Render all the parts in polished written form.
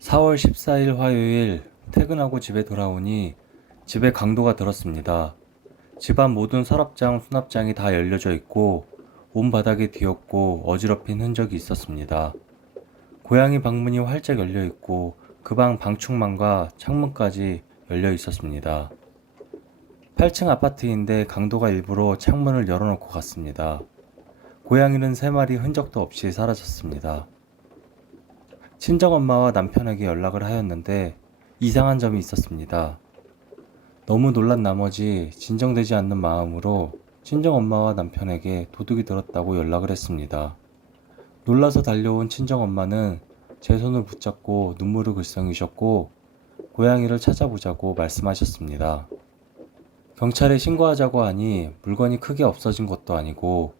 4월 14일 화요일 퇴근하고 집에 돌아오니 집에 강도가 들었습니다. 집안 모든 서랍장, 수납장이 다 열려져 있고 온 바닥에 뒤엎고 어지럽힌 흔적이 있었습니다. 고양이 방문이 활짝 열려 있고 그 방 방충망과 창문까지 열려 있었습니다. 8층 아파트인데 강도가 일부러 창문을 열어놓고 갔습니다. 고양이는 3마리 흔적도 없이 사라졌습니다. 친정엄마와 남편에게 연락을 하였는데 이상한 점이 있었습니다. 너무 놀란 나머지 진정되지 않는 마음으로 친정엄마와 남편에게 도둑이 들었다고 연락을 했습니다. 놀라서 달려온 친정엄마는 제 손을 붙잡고 눈물을 글썽이셨고 고양이를 찾아보자고 말씀하셨습니다. 경찰에 신고하자고 하니 물건이 크게 없어진 것도 아니고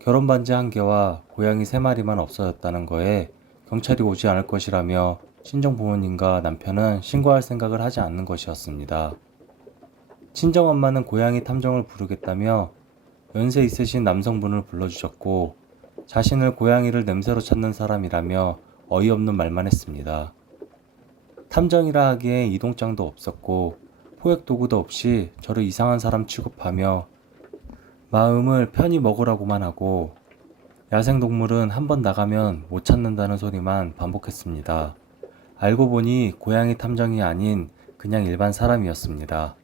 결혼 반지 1개와 고양이 3마리만 없어졌다는 거에 경찰이 오지 않을 것이라며 친정 부모님과 남편은 신고할 생각을 하지 않는 것이었습니다. 친정엄마는 고양이 탐정을 부르겠다며 연세 있으신 남성분을 불러주셨고 자신을 고양이를 냄새로 찾는 사람이라며 어이없는 말만 했습니다. 탐정이라 하기에 이동장도 없었고 포획 도구도 없이 저를 이상한 사람 취급하며 마음을 편히 먹으라고만 하고 야생동물은 한번 나가면 못 찾는다는 소리만 반복했습니다. 알고 보니 고양이 탐정이 아닌 그냥 일반 사람이었습니다.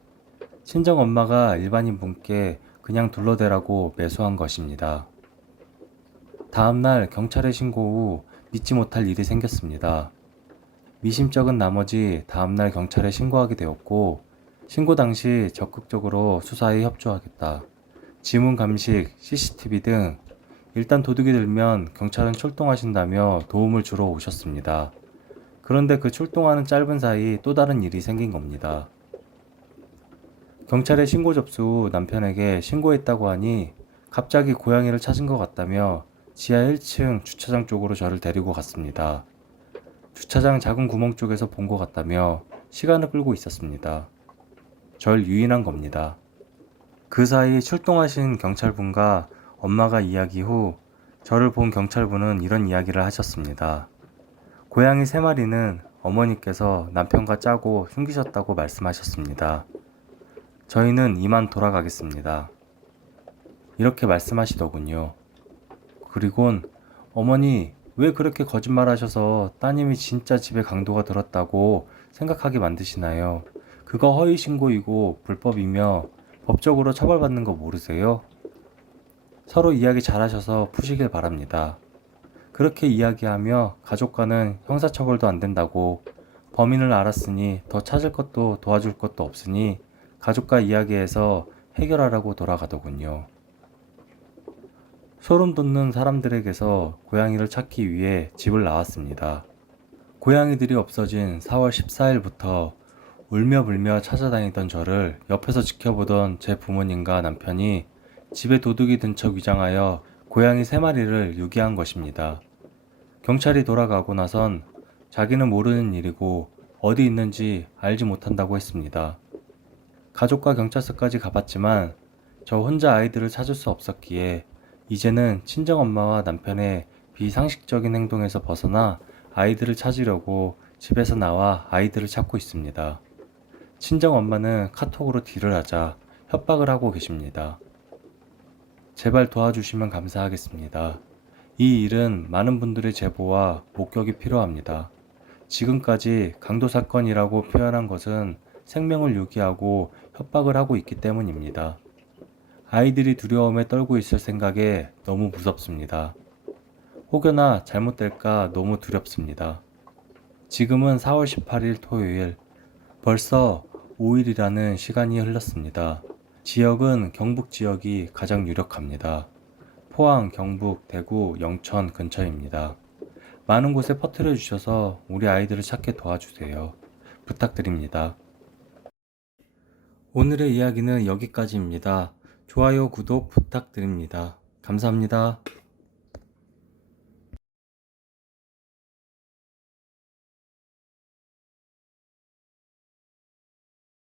친정엄마가 일반인 분께 그냥 둘러대라고 매수한 것입니다. 다음날 경찰에 신고 후 믿지 못할 일이 생겼습니다. 미심쩍은 나머지 다음날 경찰에 신고하게 되었고 신고 당시 적극적으로 수사에 협조하겠다. 지문 감식, CCTV 등 일단 도둑이 들면 경찰은 출동하신다며 도움을 주러 오셨습니다. 그런데 그 출동하는 짧은 사이 또 다른 일이 생긴 겁니다. 경찰에 신고 접수 후 남편에게 신고했다고 하니 갑자기 고양이를 찾은 것 같다며 지하 1층 주차장 쪽으로 저를 데리고 갔습니다. 주차장 작은 구멍 쪽에서 본 것 같다며 시간을 끌고 있었습니다. 절 유인한 겁니다. 그 사이 출동하신 경찰분과 엄마가 이야기 후 저를 본 경찰분은 이런 이야기를 하셨습니다. 고양이 3마리는 어머니께서 남편과 짜고 숨기셨다고 말씀하셨습니다. 저희는 이만 돌아가겠습니다. 이렇게 말씀하시더군요. 그리곤 어머니 왜 그렇게 거짓말하셔서 따님이 진짜 집에 강도가 들었다고 생각하게 만드시나요? 그거 허위신고이고 불법이며 법적으로 처벌받는 거 모르세요? 서로 이야기 잘하셔서 푸시길 바랍니다. 그렇게 이야기하며 가족과는 형사처벌도 안 된다고 범인을 알았으니 더 찾을 것도 도와줄 것도 없으니 가족과 이야기해서 해결하라고 돌아가더군요. 소름 돋는 사람들에게서 고양이를 찾기 위해 집을 나왔습니다. 고양이들이 없어진 4월 14일부터 울며 불며 찾아다니던 저를 옆에서 지켜보던 제 부모님과 남편이 집에 도둑이 든 척 위장하여 고양이 3마리를 유기한 것입니다. 경찰이 돌아가고 나선 자기는 모르는 일이고 어디 있는지 알지 못한다고 했습니다. 가족과 경찰서까지 가봤지만 저 혼자 아이들을 찾을 수 없었기에 이제는 친정엄마와 남편의 비상식적인 행동에서 벗어나 아이들을 찾으려고 집에서 나와 아이들을 찾고 있습니다. 친정엄마는 카톡으로 딜을 하자 협박을 하고 계십니다. 제발 도와주시면 감사하겠습니다. 이 일은 많은 분들의 제보와 목격이 필요합니다. 지금까지 강도 사건이라고 표현한 것은 생명을 유기하고 협박을 하고 있기 때문입니다. 아이들이 두려움에 떨고 있을 생각에 너무 무섭습니다. 혹여나 잘못될까 너무 두렵습니다. 지금은 4월 18일 토요일, 벌써 5일이라는 시간이 흘렀습니다. 지역은 경북 지역이 가장 유력합니다. 포항, 경북, 대구, 영천 근처입니다. 많은 곳에 퍼뜨려 주셔서 우리 아이들을 찾게 도와주세요. 부탁드립니다. 오늘의 이야기는 여기까지입니다. 좋아요, 구독 부탁드립니다. 감사합니다.